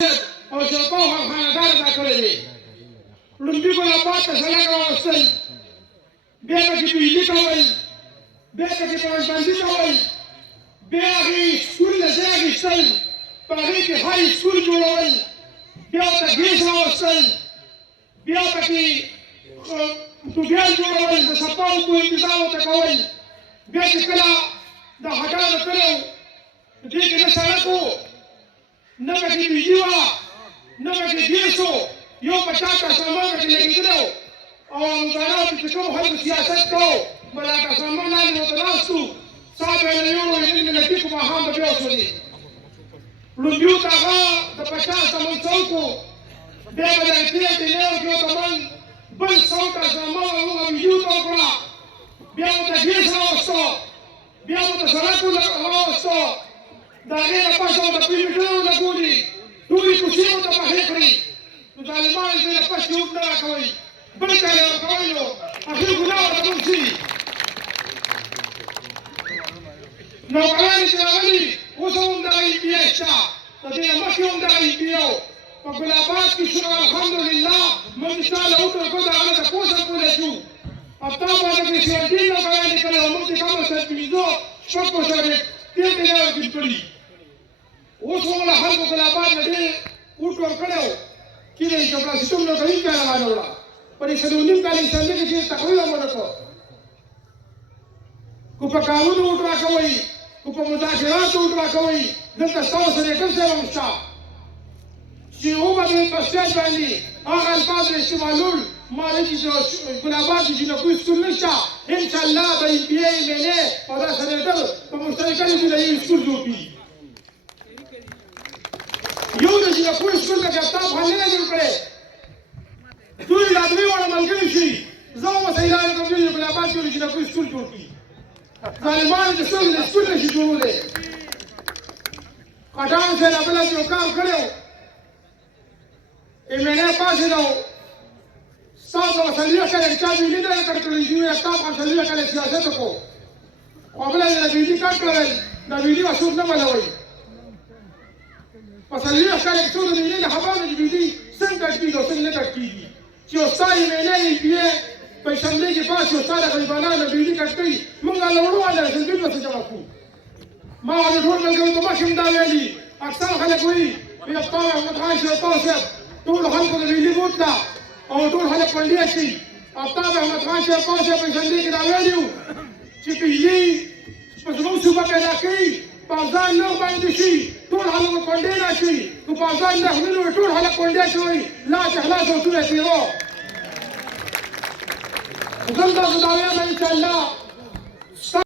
او شرطوها خاندار دا کړی دی لومبي به له پاته سړک راوستل بیا پکې بجلي کول بیا پکې پرانشبندي کول بیا هغې سکول نه ځای اخیستل په هغې کې های سکول جوړول بیا ورته ګیس راوستل بیا پکې توبیان جوړول د صفاو کو انتظام ورته کول بیا چې کله د هټانو کړی و دې کې نه سړک و نه پکې بجلي وه نه پکې ګیس و یو په چا ته سامان پکې لګېدلی و او مزارات چې کوم خلکو سیاست کوو بلاکه سامان لاندې ورته ناست وو سا به یې نه یوړو علم ملتي په ماښام به بیا وسولې لومبیو ته هغه د 50 تمن څوک و بیا به دغې تېل ډیلۍ کې ورته من بل څوکه سامان هغه ویډیو ته وکړه بیا ورته ګیس راوسته بیا ورته سړک راوسته د هغې نه پس ورته پیلوټونه لګولي ټولې کوڅې ورته پخې کړې نو ظالمان دې نه پس یوب نه راکوئ بل کار یې ورکوئ نو اخر ګناه ورته موږ شي نوکران چې راغلي اوس هم دغه ای پي اې شته د دې نه مخکې هم دغه ای پي او په ګل آباد کې شو الحمدلله موږ ستا له وکړو کړو د هغه نه تپوس هم کولی شو افتا باندې کې سیالټي نوکران لیکلی او موږ چې کم سل پنځو شپږ پسې تېر ډېری وکړي کړي اوس هم له خلکو ګل آباد نه ډېر اوټ ورکړی و کېدای شي کپړه سیستم نه کوي بیا روانه وړه په دې 9.5 کال انسان کې چې تقویل هم ونه کړو کو په قانون اوټ راکوئ کو په مذاکراتو اوټ راکوئ دلته ستاسو سنیټر صاحب هم شته چې وبه په سټیج باندې هغه الفاظ استعمالول ما چې ګل آباد کې جنکو سکول نشته انشاءالله به ای پي اې مېلې او دا سنیټر په مشترکه ډول یو سکول جوړ کړي یو د جنکو سکول ته کتاب خانه نه جوړ کړی دوی لادمي واړه ملګري شي زه هم ورته اعلان کوم چې ګل آباد کې جنکو سکول جوړ کړي ظالمان چې څوک د سکول نشي جوړولی کټان صاحب بله چې یو کار کړی و ایم این اے پاسېده و ستاسو به 40 کاله چا بجلي نه کټ کړی دوی تاسو به 40 کاله سیاست وکړو او بله یې د بجلي کټ کړل دا بجلي به څوک نه بلوئ په 40 کاله کې څوک د بجلي نه خبر نه چې بجلي څنګه کټ کېږي او څنګه نه کټ کېږي چې یو ستا ایم این اے ای پي اې په اسمبلۍ کې پاس یو ستا د غریبانانو بجلي کټ کوي موږ هله وړو هله اسمبلۍ به څه جمع کړو ما هغه ټول ملګرو ته مخکې هم دا ویلي اکثر خلک وایي افطار احمد خان شیرپا صاحب ټولو خلکو د بجلي بوټ ده او ټول خلک پنډې شي آفتاب احمد خان شیرپا صاحب په اسمبلۍ کې دا ویلي وو چې بجلي په زموږ صوبه پیدا کوي په ځان نه باندې شي ټول خلک به پنډې راشي نو په ځان نه خلک به ټول خلک پنډې شوي لا چې خلاص او ټول یې تېرو زه هم تاسو دا وایم انشاءالله